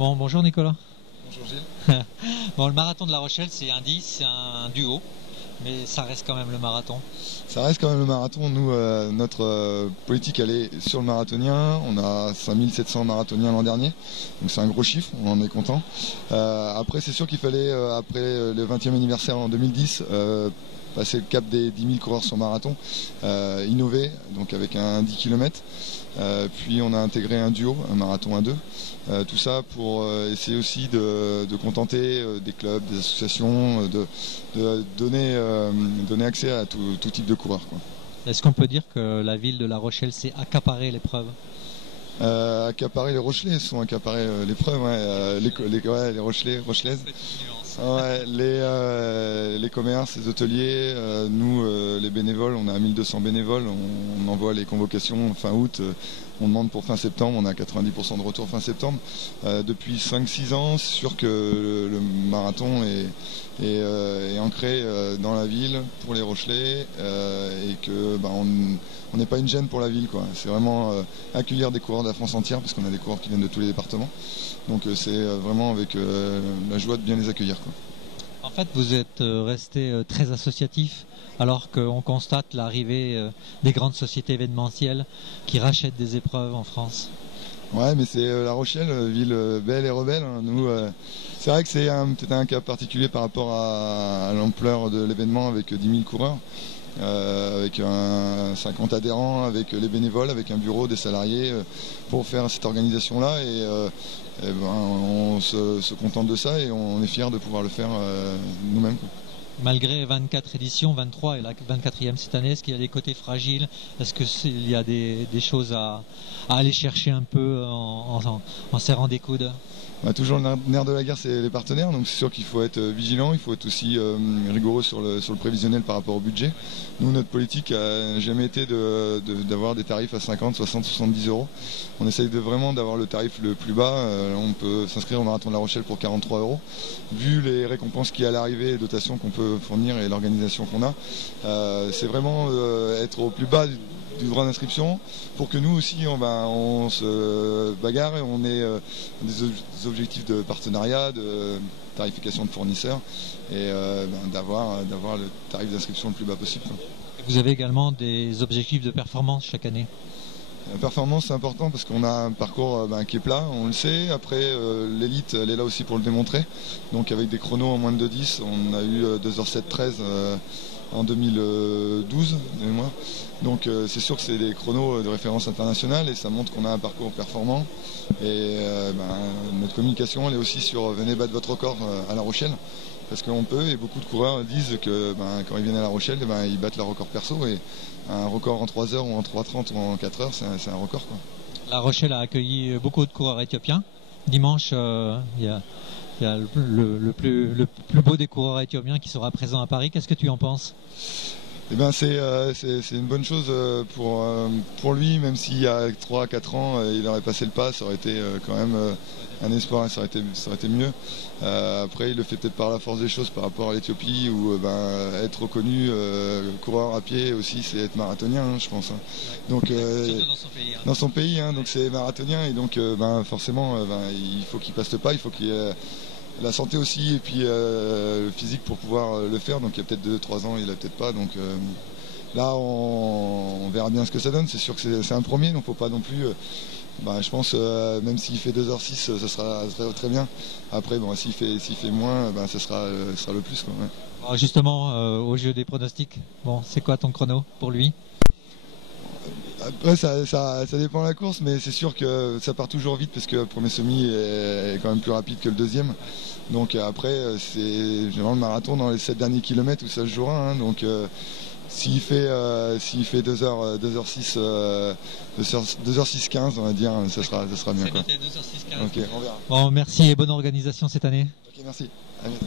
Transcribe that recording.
Bon, bonjour Nicolas. Bonjour Gilles. Bon, le marathon de La Rochelle, c'est un 10, c'est un duo, mais ça reste quand même le marathon. Ça reste quand même le marathon. Nous, notre politique, elle est sur le marathonien. On a 5700 marathoniens l'an dernier, donc c'est un gros chiffre, on en est content. Après, c'est sûr qu'il fallait, après le 20e anniversaire en 2010, passer le cap des 10 000 coureurs sur marathon, innover, donc avec un 10 km. Puis on a intégré un duo, un marathon à deux. Tout ça pour essayer aussi de contenter des clubs, des associations, de donner accès à tout type de coureurs, quoi. Est-ce qu'on peut dire que la ville de La Rochelle s'est accaparée l'épreuve? Accaparer les Rochelais, sont accaparés l'épreuve, ouais, les Rochelais, Rochelaises. Ouais, les commerces, les hôteliers, nous les bénévoles, on a 1200 bénévoles, on envoie les convocations fin août, on demande pour fin septembre, on a 90% de retour fin septembre. Depuis 5-6 ans, c'est sûr que le marathon est ancré dans la ville pour les Rochelais et que on n'est pas une gêne pour la ville, quoi. C'est vraiment accueillir des coureurs de la France entière, parce qu'on a des coureurs qui viennent de tous les départements. Donc c'est vraiment avec la joie de bien les accueillir, quoi. En fait, vous êtes resté très associatif, alors qu'on constate l'arrivée des grandes sociétés événementielles qui rachètent des épreuves en France. Ouais, mais c'est La Rochelle, ville belle et rebelle, hein. Nous, c'est vrai que c'est peut-être un cas particulier par rapport à l'ampleur de l'événement avec 10 000 coureurs. Avec 50 adhérents, avec les bénévoles, avec un bureau, des salariés pour faire cette organisation-là on se contente de ça et on est fiers de pouvoir le faire nous-mêmes, quoi. Malgré 24 éditions, 23 et la 24e cette année, est-ce qu'il y a des côtés fragiles? Est-ce qu'il y a des choses à aller chercher un peu en serrant des coudes? Toujours le nerf de la guerre, c'est les partenaires, donc c'est sûr qu'il faut être vigilant, il faut être aussi rigoureux sur le prévisionnel par rapport au budget. Nous, notre politique n'a jamais été d'avoir des tarifs à 50, 60, 70 euros. On essaye vraiment d'avoir le tarif le plus bas. On peut s'inscrire au marathon de La Rochelle pour 43 euros. Vu les récompenses qui à l'arrivée, les dotations qu'on peut fournir et l'organisation qu'on a, c'est vraiment être au plus bas du droit d'inscription pour que nous aussi on se bagarre et on ait des objectifs de partenariat, de tarification de fournisseurs et d'avoir le tarif d'inscription le plus bas possible, quoi. Vous avez également des objectifs de performance chaque année? La performance, c'est important parce qu'on a un parcours qui est plat, on le sait. Après, l'élite, elle est là aussi pour le démontrer. Donc avec des chronos en moins de 2h10, on a eu 2h07-13 en 2012 de mémoire. Donc c'est sûr que c'est des chronos de référence internationale et ça montre qu'on a un parcours performant. Et notre communication, elle est aussi sur venez battre votre record à La Rochelle. Parce qu'on peut, et beaucoup de coureurs disent que quand ils viennent à La Rochelle, ils battent leur record perso. Et un record en 3 heures ou en 3h30 ou en 4 heures, c'est un record, quoi. La Rochelle a accueilli beaucoup de coureurs éthiopiens. Dimanche, il y a le plus beau des coureurs éthiopiens qui sera présent à Paris. Qu'est-ce que tu en penses? C'est une bonne chose pour lui, même s'il y a 3-4 ans, il aurait passé le pas, ça aurait été quand même un espoir, ça aurait été mieux. Après, il le fait peut-être par la force des choses par rapport à l'Éthiopie, où être reconnu coureur à pied aussi, c'est être marathonien, hein, je pense, hein. Donc, surtout dans son pays, hein. Dans son pays, hein, donc c'est marathonien, et donc forcément, il faut qu'il passe le pas, il faut qu'il y ait la santé aussi et puis le physique pour pouvoir le faire. Donc il y a peut-être 2-3 ans il l'a peut-être pas, donc là on verra bien ce que ça donne. C'est sûr que c'est un premier, donc faut pas non plus je pense même s'il fait 2h06 ça sera très bien. Après s'il fait moins ça sera le plus, quoi, ouais. Alors justement au jeu des pronostics, c'est quoi ton chrono pour lui? Après ça dépend de la course, mais c'est sûr que ça part toujours vite parce que le premier semi est quand même plus rapide que le deuxième. Donc après c'est généralement le marathon dans les 7 derniers kilomètres où ça se jouera, hein. Donc s'il fait 2h06 2h06-15 on va dire, ça sera bien, quoi. C'est noté, 2h06-15. Ok, on verra. Bon, merci et bonne organisation cette année. Ok, merci. À bientôt.